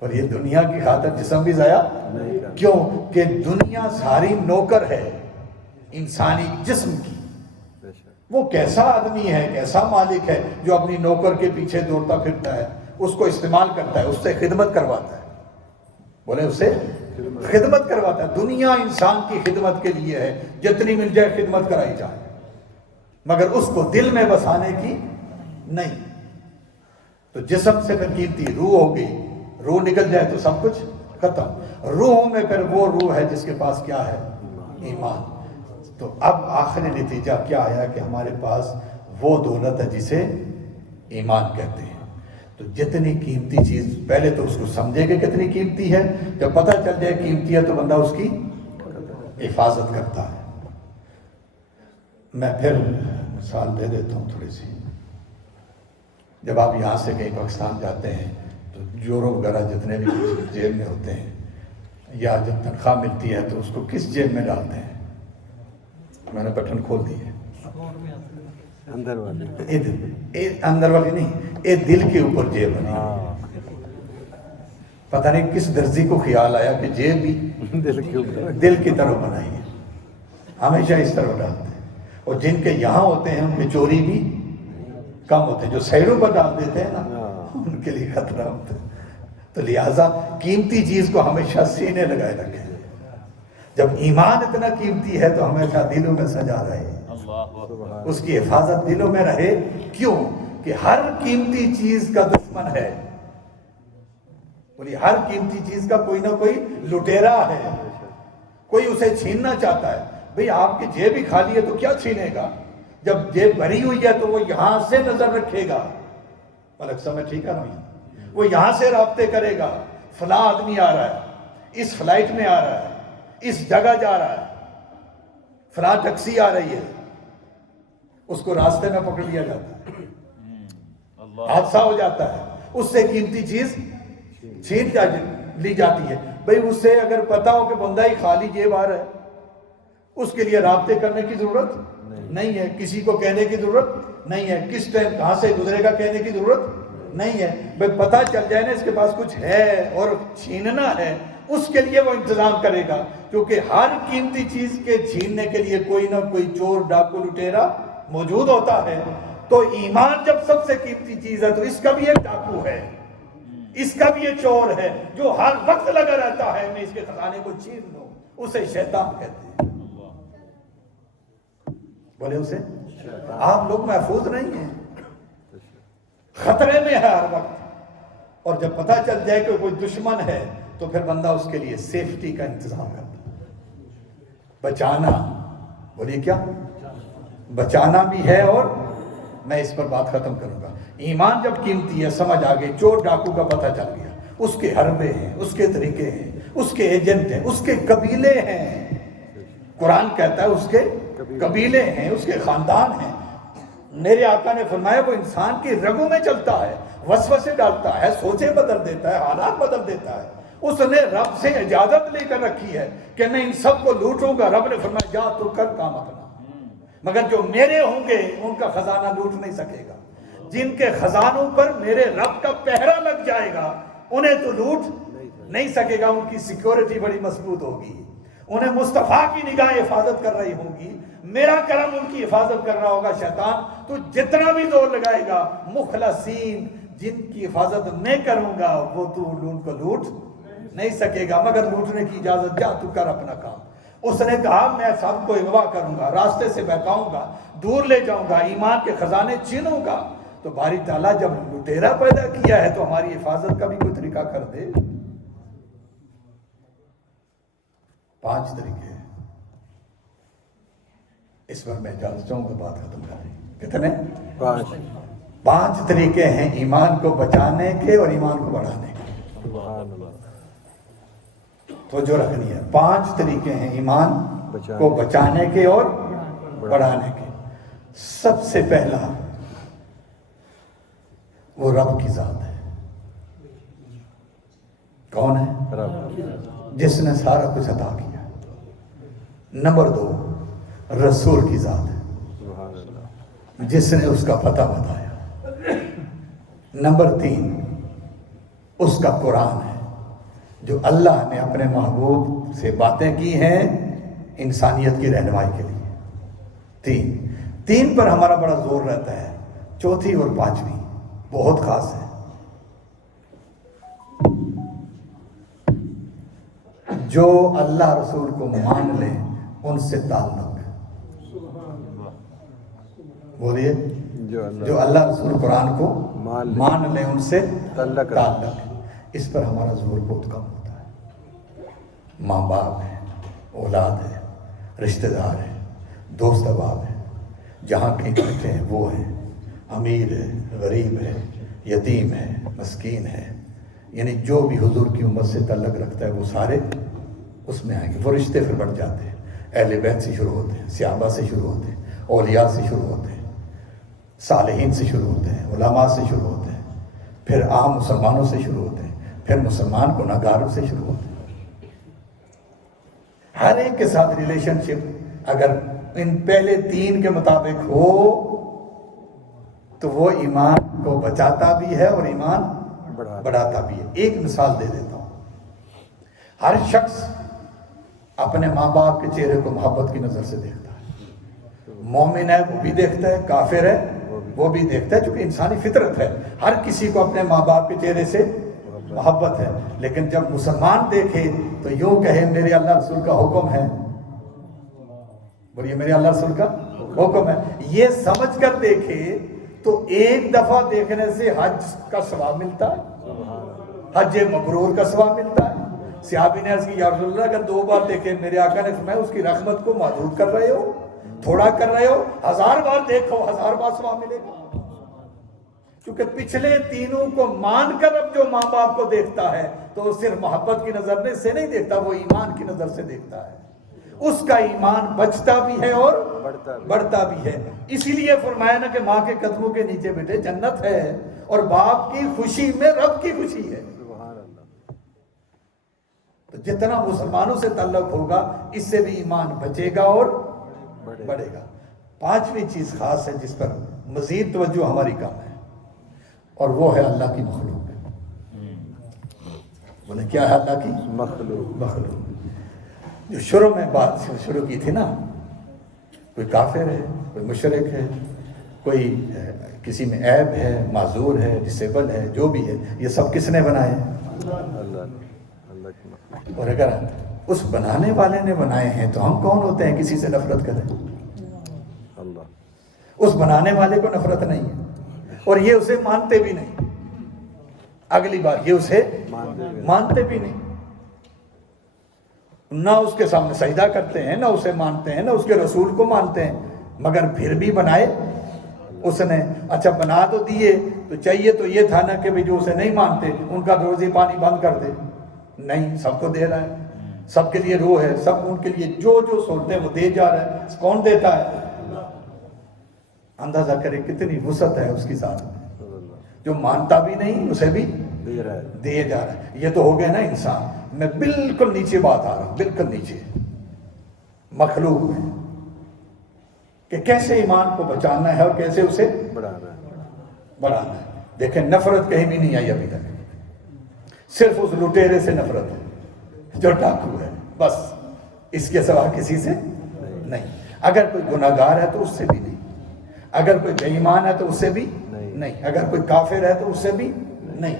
پر یہ دنیا کی خاطر جسم بھی ضائع نہیں کرنا. کیوں کہ دنیا ساری نوکر ہے انسانی جسم کی. وہ کیسا آدمی ہے، کیسا مالک ہے جو اپنی نوکر کے پیچھے دوڑتا پھرتا ہے، اس کو استعمال کرتا ہے، اس سے خدمت کرواتا ہے. بولے، اس سے خدمت کرواتا ہے. دنیا انسان کی خدمت کے لیے ہے، جتنی مل جائے خدمت کرائی جائے، مگر اس کو دل میں بسانے کی نہیں. تو جسم سے پھر قیمتی روح ہو گئی. روح نکل جائے تو سب کچھ ختم. روح میں پھر وہ روح ہے جس کے پاس کیا ہے؟ ایمان. تو اب آخری نتیجہ کیا آیا کہ ہمارے پاس وہ دولت ہے جسے ایمان کہتے ہیں. تو جتنی قیمتی چیز، پہلے تو اس کو سمجھے کہ کتنی قیمتی ہے، جب پتہ چل جائے قیمتی ہے تو بندہ اس کی حفاظت کرتا ہے. میں پھر مثال دے دیتا ہوں تھوڑی سی. جب آپ یہاں سے کہیں پاکستان جاتے ہیں تو یورو وغیرہ جتنے بھی جیب میں ہوتے ہیں، یا جب تنخواہ ملتی ہے تو اس کو کس جیب میں ڈالتے ہیں؟ میں نے بٹن کھول دی ہے. اندر والے اندر والی نہیں، یہ دل کے اوپر جیب بنی. پتہ نہیں کس درزی کو خیال آیا کہ جیب بھی دل کے اوپر دل کی طرف بنائی ہے. ہمیشہ اس طرح ڈالتے ہیں. اور جن کے یہاں ہوتے ہیں ان کے چوری بھی کم ہوتے ہیں. جو سائڈوں پر ڈال دیتے ہیں نا ان کے لیے خطرہ ہوتا ہے. تو لہٰذا قیمتی چیز کو ہمیشہ سینے لگائے رکھیں. جب ایمان اتنا قیمتی ہے تو ہمیشہ دلوں میں سجا رہے، اس کی حفاظت دلوں میں رہے. کیوں کہ ہر قیمتی چیز کا دشمن ہے. بولیے ہر قیمتی چیز کا کوئی نہ کوئی لٹیرا ہے، کوئی اسے چھیننا چاہتا ہے. بھئی آپ کی جیب ہی خالی ہے تو کیا چھینے گا؟ جب جیب بھری ہوئی ہے تو وہ یہاں سے نظر رکھے گا. ملک سمجھ ٹھیک ہے نا؟ وہ یہاں سے رابطے کرے گا. فلاں آدمی آ رہا ہے، اس فلائٹ میں آ رہا ہے، اس جگہ جا رہا ہے، فلاں ٹیکسی آ رہی ہے، اس کو راستے میں پکڑ لیا جاتا ہے، حادثہ ہو جاتا ہے، اس سے قیمتی چیز چھین لی جاتی ہے. بھئی اس سے اگر پتا ہو کہ بندہ ہی خالی جیب آ رہا ہے، اس کے لیے رابطے کرنے کی ضرورت نہیں ہے، کسی کو کہنے کی ضرورت نہیں ہے، کس ٹائم کہاں سے گزرے گا کہنے کی ضرورت نہیں ہے. بھئی پتہ چل جائے نا اس کے پاس کچھ ہے اور چھیننا ہے، اس کے لیے وہ انتظام کرے گا. کیونکہ ہر قیمتی چیز کے چھیننے کے لیے کوئی نہ کوئی چور ڈاکو لٹیرا موجود ہوتا ہے. تو ایمان جب سب سے قیمتی چیز ہے تو اس کا بھی ایک ڈاکو ہے، اس کا بھی یہ چور ہے جو ہر وقت لگا رہتا ہے میں اس کے خزانے کو چھین لوں. اسے شیطان کہتے ہیں. بولے اسے آپ لوگ محفوظ نہیں ہیں، خطرے میں ہے ہر وقت. اور جب پتہ چل جائے کہ کوئی دشمن ہے تو پھر بندہ اس کے لیے سیفٹی کا انتظام کرتا ہے. بچانا، بولیے کیا بچانا بھی ہے. اور میں اس پر بات ختم کروں گا. ایمان جب قیمتی ہے، سمجھ آ گئی، چور ڈاکو کا پتہ چل گیا، اس کے حربے ہیں، اس کے طریقے ہیں، اس کے ایجنٹ ہیں، اس کے قبیلے ہیں. قرآن کہتا ہے اس کے قبیلے ہیں، اس کے خاندان ہیں. میرے آقا نے فرمایا وہ انسان کی رگوں میں چلتا ہے، وسوسے ڈالتا ہے، سوچیں بدل دیتا ہے، حالات بدل دیتا ہے. اس نے رب سے اجازت لے کر رکھی ہے کہ میں ان سب کو لوٹوں گا. رب نے فرمایا جا تو کر کام اپنا، مگر جو میرے ہوں گے ان کا خزانہ لوٹ نہیں سکے گا. جن کے خزانوں پر میرے رب کا پہرا لگ جائے گا انہیں تو لوٹ نہیں سکے گا. ان کی سیکیورٹی بڑی مضبوط ہوگی، انہیں مصطفیٰ کی نگاہ حفاظت کر رہی ہوگی، میرا کرم ان کی حفاظت کر رہا ہوگا. شیطان تو جتنا بھی زور لگائے گا، مخلصین جن کی حفاظت میں کروں گا وہ تو ان کو لوٹ نہیں سکے گا. مگر لوٹنے کی اجازت جا تو کر اپنا کام. اس نے کہا میں سب کو اغوا کروں گا، راستے سے بہکاؤں گا، دور لے جاؤں گا، ایمان کے خزانے چھینوں گا. تو باری تعالیٰ جب لٹیرا پیدا کیا ہے تو ہماری حفاظت کا بھی کوئی طریقہ کر دے. 5 طریقے ہیں. اس پر میں اجازت چاہوں گا بات ختم کر دیں. کتنے؟ 5 طریقے ہیں ایمان کو بچانے کے اور ایمان کو بڑھانے کے. تو جو رکھنی ہے 5 طریقے ہیں ایمان کو بچانے کے اور بڑھانے کے. سب سے پہلا وہ رب کی ذات ہے. کون ہے؟ رب، جس نے سارا کچھ عطا کیا. نمبر 2 رسول کی ذات ہے، جس نے اس کا پتہ بتایا. نمبر 3 اس کا قرآن ہے جو اللہ نے اپنے محبوب سے باتیں کی ہیں انسانیت کی رہنمائی کے لیے. 3 پر ہمارا بڑا زور رہتا ہے. 4 اور 5 بہت خاص ہے. جو اللہ رسول کو مان لے ان سے تعلق. بولیے جو اللہ رسول قرآن کو مان لے ان سے تعلق. اس پر ہمارا زور بہت کم ہوتا ہے. ماں باپ ہے، اولاد ہے، رشتہ دار ہے، دوست احباب ہے، جہاں کہیں بیٹھے ہیں وہ ہیں، امیر ہے، غریب ہے، یتیم ہے، مسکین ہے. یعنی جو بھی حضور کی امت سے تعلق رکھتا ہے وہ سارے اس میں آئیں گے. وہ رشتے پھر بڑھ جاتے ہیں. اہل بیت سے شروع ہوتے ہیں، صحابہ سے شروع ہوتے ہیں، اولیاء سے شروع ہوتے ہیں، صالحین سے شروع ہوتے ہیں، علماء سے شروع ہوتے ہیں، پھر عام مسلمانوں سے شروع ہوتے ہیں، پھر مسلمان گناہگاروں سے شروع ہوتے ہیں. ہر ایک کے ساتھ ریلیشن شپ اگر ان پہلے 3 کے مطابق ہو تو وہ ایمان کو بچاتا بھی ہے اور ایمان بڑھاتا بھی ہے. ایک مثال دے دیتا ہوں. ہر شخص اپنے ماں باپ کے چہرے کو محبت کی نظر سے دیکھتا ہے. مومن ہے وہ بھی دیکھتا ہے, کافر ہے وہ بھی دیکھتا ہے, چونکہ انسانی فطرت ہے. ہر کسی کو اپنے ماں باپ کے چہرے سے محبت ہے. لیکن جب مسلمان دیکھے تو یوں کہے میرے اللہ رسول کا حکم ہے, بولیے میرے اللہ رسول کا حکم ہے, یہ سمجھ کر دیکھے تو ایک دفعہ دیکھنے سے حج کا ثواب ملتا ہے, حج مبرور کا ثواب ملتا ہے. صحابی نے عرض کی یا رسول اللہ اگر 2 بار دیکھے, میرے آقا نے فرمایا اس کی رحمت کو محدود کر رہے ہو, تھوڑا کر رہے ہو, 1000 بار دیکھو 1000 بار ثواب ملے گا. کیونکہ پچھلے تینوں کو مان کر اب جو ماں باپ کو دیکھتا ہے تو وہ صرف محبت کی نظر سے نہیں دیکھتا, وہ ایمان کی نظر سے دیکھتا ہے. اس کا ایمان بچتا بھی ہے اور بڑھتا بھی ہے. اسی لیے فرمایا نا کہ ماں کے قدموں کے نیچے بیٹے جنت ہے, اور باپ کی خوشی میں رب کی خوشی ہے. تو جتنا مسلمانوں سے تعلق ہوگا اس سے بھی ایمان بچے گا اور بڑھے گا. 5ویں چیز خاص ہے جس پر مزید توجہ ہماری کم ہے, اور وہ ہے اللہ کی مخلوق. بولے کیا ہے اللہ کی مخلوق. جو شروع میں بات شروع کی تھی نا, کوئی کافر ہے, کوئی مشرک ہے, کوئی کسی میں عیب ہے, معذور ہے, ڈسیبل ہے, جو بھی ہے, یہ سب کس نے بنائے؟ اور اگر اس بنانے والے نے بنائے ہیں تو ہم کون ہوتے ہیں کسی سے نفرت کریں؟ اس بنانے والے کو نفرت نہیں ہے, اور یہ اسے مانتے بھی نہیں. اگلی بار یہ اسے مانتے بھی نہیں, نہ اس کے سامنے سجدہ کرتے ہیں, نہ اسے مانتے ہیں, نہ اس کے رسول کو مانتے ہیں, مگر پھر بھی بنائے اس نے. اچھا بنا تو دیے, تو چاہیے تو یہ تھا نا کہ جو اسے نہیں مانتے ان کا روزی پانی بند کر دے. نہیں, سب کو دے رہا ہے, سب کے لیے روح ہے, سب ان کے لیے جو سوچتے ہیں وہ دے جا رہا ہے. کون دیتا ہے؟ اندازہ کرے کتنی وسعت ہے اس کی ذات میں. جو مانتا بھی نہیں اسے بھی دے جا رہا ہے. یہ تو ہو گیا نا انسان. میں بالکل نیچے بات آ رہا ہوں, بالکل نیچے مخلوق میں, کہ کیسے ایمان کو بچانا ہے اور کیسے اسے بڑھانا ہے. دیکھیں نفرت کہیں بھی نہیں آئی ابھی تک, صرف اس لٹیرے سے نفرت ہے جو ڈاکو ہے, بس اس کے سوا کسی سے نہیں. اگر کوئی گناہگار ہے تو اس سے بھی نہیں, اگر کوئی بے ایمان ہے تو اس سے بھی نہیں, اگر کوئی کافر ہے تو اس سے بھی نہیں.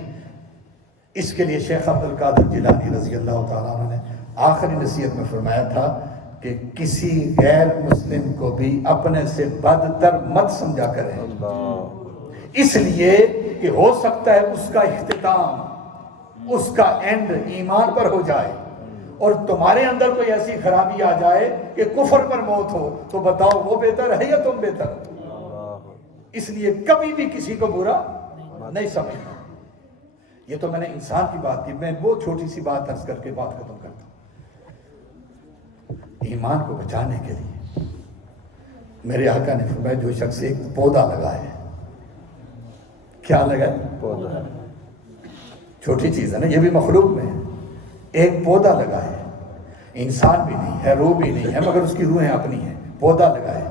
اس کے لیے شیخ عبد القادر جیلانی رضی اللہ تعالیٰ عنہ نے آخری نصیحت میں فرمایا تھا کہ کسی غیر مسلم کو بھی اپنے سے بدتر مت سمجھا کریں, اس لیے کہ ہو سکتا ہے اس کا اختتام, اس کا اینڈ ایمان پر ہو جائے, اور تمہارے اندر کوئی ایسی خرابی آ جائے کہ کفر پر موت ہو, تو بتاؤ وہ بہتر ہے یا تم بہتر ہو؟ اس لیے کبھی بھی کسی کو برا نہیں سمجھنا. یہ تو میں نے انسان کی بات کی, میں وہ چھوٹی سی بات عرض کر کے بات ختم کرتا ہوں. ایمان کو بچانے کے لیے میرے آقا نے فرمایا جو شخص ایک پودا لگائے, کیا لگائے؟ پودا. چھوٹی چیز ہے نا, یہ بھی مخلوق میں ہے. ایک پودا لگائے, انسان بھی نہیں ہے, روح بھی نہیں ہے, مگر اس کی روحیں اپنی ہیں. پودا لگائے,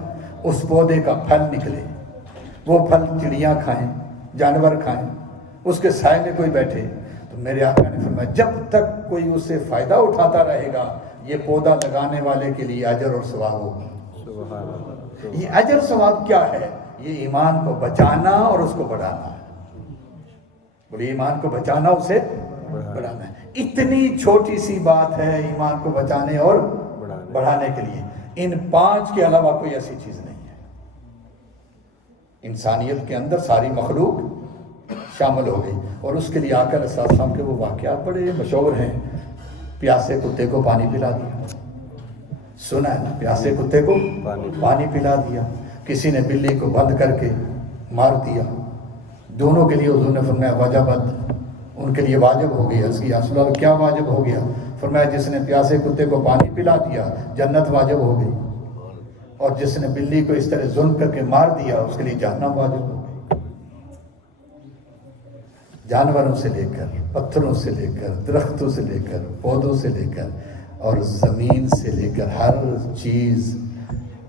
اس پودے کا پھل نکلے, وہ پھل چڑیاں کھائیں, جانور کھائیں, اس کے سائے میں کوئی بیٹھے, تو میرے آقا نے فرمایا جب تک کوئی اس سے فائدہ اٹھاتا رہے گا یہ پودا لگانے والے کے لیے اجر اور ثواب ہوگا. یہ اجر ثواب کیا ہے؟ یہ ایمان کو بچانا اور اس کو بڑھانا ہے. بولیے ایمان کو بچانا, اسے بڑھانا ہے. اتنی چھوٹی سی بات ہے ایمان کو بچانے اور بڑھانے کے لیے. ان 5 کے علاوہ کوئی ایسی چیز نہیں ہے. انسانیت کے اندر ساری مخلوق شامل ہو گئی, اور اس کے لیے آقا علیہ السلام کے وہ واقعات بڑے مشہور ہیں. پیاسے کتے کو پانی پلا دیا, سنا ہے نا, پیاسے کتے کو پانی پلا دیا. کسی نے بلی کو بند کر کے مار دیا. دونوں کے لیے حضور نے فرمایا وجبت, ان کے لیے واجب ہو گئی. اس کی رسول اللہ کیا واجب ہو گیا؟ فرمایا جس نے پیاسے کتے کو پانی پلا دیا جنت واجب ہو گئی, اور جس نے بلی کو اس طرح ظلم کر کے مار دیا اس کے لیے جہنم واجب ہو گئی. جانوروں سے لے کر, پتھروں سے لے کر, درختوں سے لے کر, پودوں سے لے کر, اور زمین سے لے کر ہر چیز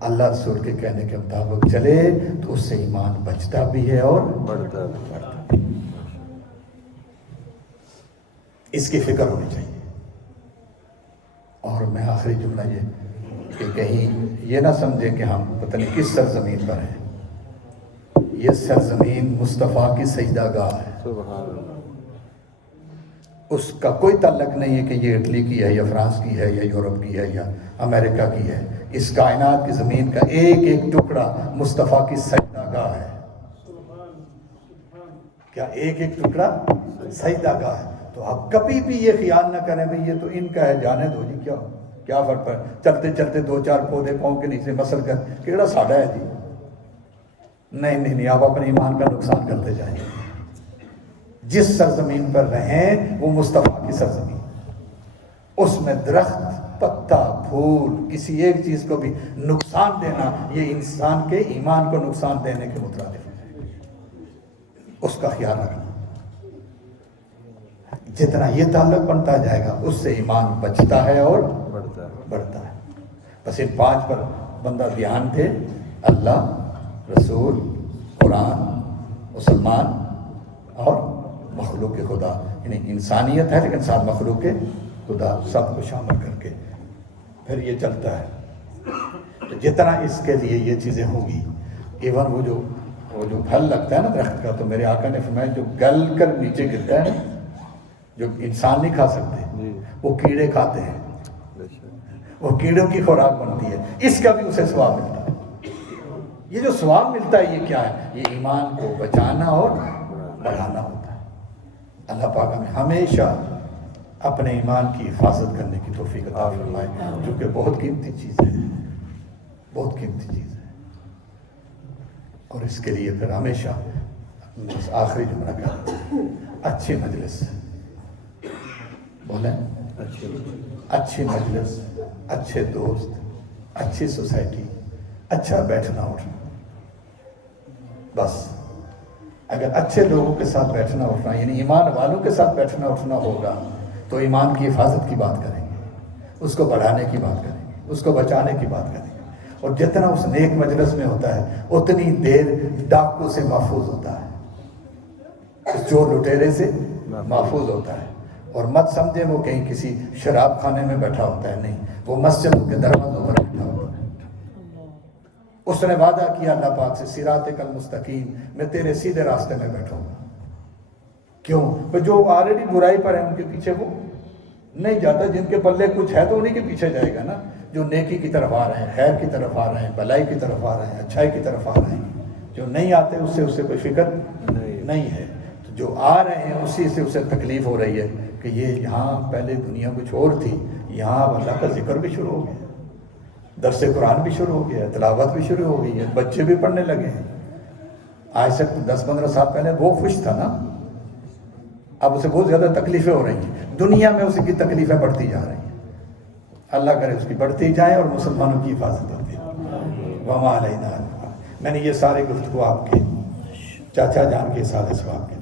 اللہ رسول کے کہنے کے مطابق چلے تو اس سے ایمان بچتا بھی ہے اور بڑھتا ہے. بڑھتا ہے. اس کی فکر ہونی چاہیے. اور میں آخری جملہ یہ کہ کہیں یہ نہ سمجھیں کہ ہم پتہ نہیں کس سرزمین پر ہیں. یہ سرزمین مصطفیٰ کی سجدہ گاہ ہے. سبحان اللہ. اس کا کوئی تعلق نہیں ہے کہ یہ اٹلی کی ہے یا فرانس کی ہے یا یورپ کی ہے یا امریکہ کی ہے. اس کائنات کی زمین کا ایک ایک ٹکڑا مصطفیٰ کی سجدہ گاہ ہے. کیا ایک ایک ٹکڑا سجدہ گاہ ہے. تو آپ کبھی بھی یہ خیال نہ کریں بھئی یہ تو ان کا ہے جانے دو جی, کیا فرق پڑ, چلتے چلتے دو چار پودے پاؤں کے نیچے مسل کر کیڑا ساڑا ہے جی. نہیں, آپ اپنے ایمان کا نقصان کرتے جائیں. جس سرزمین پر رہیں وہ مصطفیٰ کی سرزمین, اس میں درخت, پتا, پھول, کسی ایک چیز کو بھی نقصان دینا یہ انسان کے ایمان کو نقصان دینے کے مترادف ہے. اس کا خیال رکھنا. جتنا یہ تعلق بنتا جائے گا اس سے ایمان بچتا ہے اور بڑھتا ہے. بس ان 5 پر بندہ دھیان دے. اللہ, رسول, قرآن, مسلمان اور مخلوق خدا. یعنی انسانیت ہے لیکن ساتھ مخلوق خدا, سب کو شامل کر کے پھر یہ چلتا ہے. تو جتنا اس کے لیے یہ چیزیں ہوں گی, ایون وہ جو پھل لگتا ہے نا درخت کا, تو میرے آقا نے فرمایا جو گل کر نیچے گرتا ہے نا, جو انسان نہیں کھا سکتے, وہ کیڑے کھاتے ہیں. وہ کیڑوں کی خوراک بنتی ہے. اس کا بھی اسے ثواب ملتا ہے. یہ جو ثواب ملتا ہے یہ کیا ہے؟ یہ ایمان کو بچانا اور بڑھانا ہوتا ہے. اللہ پاک ہمیں ہمیشہ اپنے ایمان کی حفاظت کرنے کی توفیق عطا فرمائے, جو کہ بہت قیمتی چیز ہے, بہت قیمتی چیز ہے. اور اس کے لیے پھر ہمیشہ آخری جملہ کا اچھی مجلس, بولیں اچھی مجلس, اچھے دوست, اچھی سوسائٹی, اچھا بیٹھنا اٹھنا. بس اگر اچھے لوگوں کے ساتھ بیٹھنا اٹھنا یعنی ایمان والوں کے ساتھ بیٹھنا اٹھنا ہوگا تو ایمان کی حفاظت کی بات کریں گے, اس کو بڑھانے کی بات کریں گے, اس کو بچانے کی بات کریں گے. اور جتنا اس نیک مجلس میں ہوتا ہے اتنی دیر ڈاکو سے محفوظ ہوتا ہے, اس چور لٹیرے سے محفوظ ہوتا ہے. اور مت سمجھیں وہ کہیں کسی شراب خانے میں بیٹھا ہوتا ہے, نہیں, وہ مسجدوں کے دروازوں پر بیٹھا ہوتا ہے. اس نے وعدہ کیا اللہ پاک سے, صراطک المستقیم, میں تیرے سیدھے راستے میں بیٹھوں گا. کیوں؟ جو آلریڈی برائی پر ہیں ان کے پیچھے وہ نہیں جاتا. جن کے پلے کچھ ہے تو انہی کے پیچھے جائے گا نا. جو نیکی کی طرف آ رہے ہیں, خیر کی طرف آ رہے ہیں, بھلائی کی طرف آ رہے ہیں, اچھائی کی طرف آ رہے ہیں. جو نہیں آتے اس سے کوئی فکر نہیں ہے. تو جو آ رہے ہیں اسی سے اسے تکلیف ہو رہی ہے کہ یہ یہاں پہلے دنیا کچھ اور تھی, یہاں اللہ کا ذکر بھی شروع ہو گیا, درس قرآن بھی شروع ہو گیا, تلاوت بھی شروع ہو گئی ہے, بچے بھی پڑھنے لگے ہیں. آج سے 10-15 سال پہلے وہ خوش تھا نا, اب اسے بہت زیادہ تکلیفیں ہو رہی ہیں. دنیا میں اس کی تکلیفیں بڑھتی جا رہی ہیں. اللہ کرے اس کی بڑھتی جائیں اور مسلمانوں کی حفاظت ہوتی ہے. وما علینا. میں نے یہ سارے گفتگو آپ کے چاچا جان کے سارے ثواب کے